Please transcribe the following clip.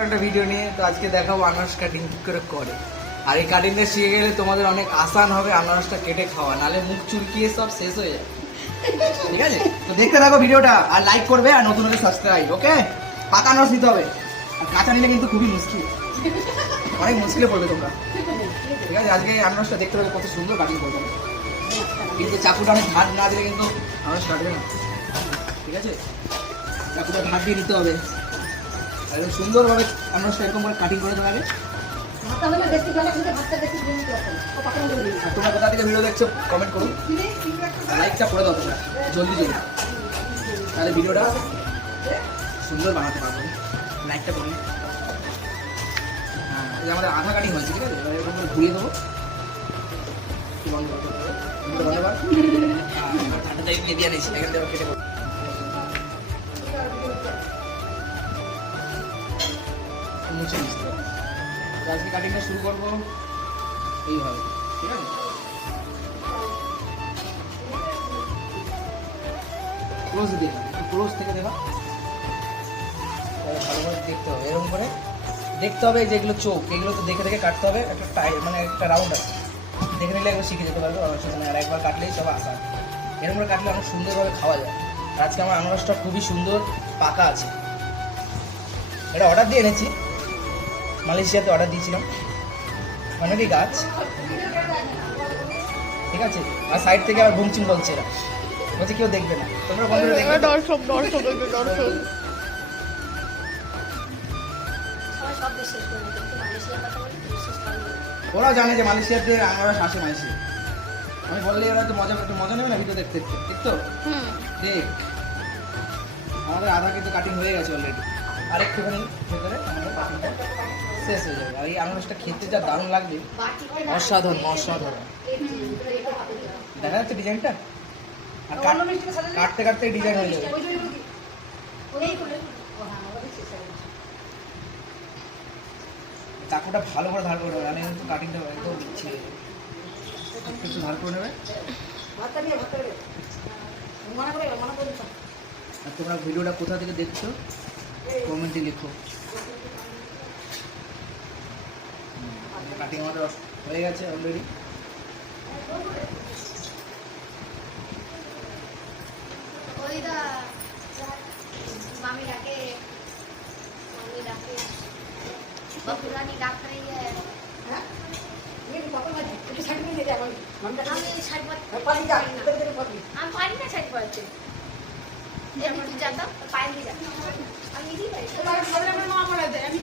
একটা ভিডিও নিয়ে তো আজকে দেখাবো আনারস কাটিং কি করে করে। আর এই কাটিংটা শিখে গেলে তোমাদের অনেক আসান হবে আনারসটা কেটে খাওয়া, নালে মুখ চুলকিয়ে সব শেষ হয়ে যাবে। ঠিক আছে, তো দেখতে থাকো ভিডিওটা, আর লাইক করবে, আর নতুন হলে সাবস্ক্রাইব। ওকে, পাকা আনারস নিতে হবে, আর কাঁচা নিলে কিন্তু খুবই মুশকিল, অনেক মুশকিলে পড়বে তোমরা। ঠিক আছে, আজকে আনারসটা দেখতে হবে কত সুন্দর কাটিং করবে, কিন্তু চাকুটা অনেক ধার না দিলে কিন্তু আনারস কাটবে না। ঠিক আছে, চাকুটা ধার দিয়ে নিতে হবে, একদম সুন্দরভাবে আনারসটা এরকম করে কাটিং করে দেওয়া হবে। তোমরা কোথা থেকে ভিডিও দেখছো কমেন্ট করুন, লাইকটা করে দাও তোমরা জলদি জলদি, তাহলে ভিডিওটা সুন্দর বানাতে পারবো। লাইকটা করুন। হ্যাঁ, এই যে আমাদের আধা কাটিং হয়েছে, ঠিক আছে, এবার এরকম করে ঘুরিয়ে দেবো। বন্ধ কর, ঠান্ডা টাইপ দিয়ে নিয়েছি, এখান থেকে কেটে করবো। মুছে নিচ্ছি, আজকে কাটিংটা শুরু করবো এইভাবে। ঠিক আছে, ক্লোজ দিয়ে একটু ক্লোজ থেকে দেবা, ভালোভাবে দেখতে হবে, এরকম করে দেখতে হবে। যেগুলো চোখ, এগুলো তো দেখে দেখে কাটতে হবে। একটা মানে একটা রাউন্ড আছে, দেখে নিলে একবার শিখে যেতে পারবে, মানে আর একবার কাটলেই সব আসান। এরকম করে কাটলে অনেক সুন্দরভাবে খাওয়া যায়। আর আজকে আমার আনারসটা খুবই সুন্দর পাকা আছে। এটা অর্ডার দিয়ে এনেছি, মালয়েশিয়াতে অর্ডার দিয়েছিলাম, অনেকই গাছ। ঠিক আছে, আর সাইড থেকে আবার ঘুমচিম বলছে, এরা বলছে কেউ দেখবে না, তোমরা বন্ধুরা দেখবে। দর্শক দর্শক দর্শক ওরা জানে যে মালয়েশিয়াতে আনারস আসে মালয়েশিয়া। আমি বললে ওরা তো একটু মজা নেবে না ভিডিও দেখতে দেখতে। ঠিক তো? দেখ, আমাদের আধা কিন্তু কাটিং হয়ে গেছে অলরেডি, আরেকটুখানি ভেতরে আমাদের কাটিংটা শেষ হয়ে যাবে। আর এই আনারসটা খেতে যা দারুণ লাগবে, অসাধারণ অসাধারণ। দেখা যাচ্ছে ডিজাইনটা, আর কাটতে কাটতে ডিজাইন হয়ে যাবে। চাকুটা ভালো করে ধার করে নেবে, আমি কিন্তু কাটিংটা একদম দিচ্ছি, একটু ধার করে নেবে। আর তোমরা ভিডিওটা কোথা থেকে দেখছো কমেন্টে লিখো। কাটিং আমাদের হয়ে গেছে অলরেডি। पुरानी डाक रही है। हम पानी ना छठ पड़ते ये भी तू जाता पानी भी जाता हम इजी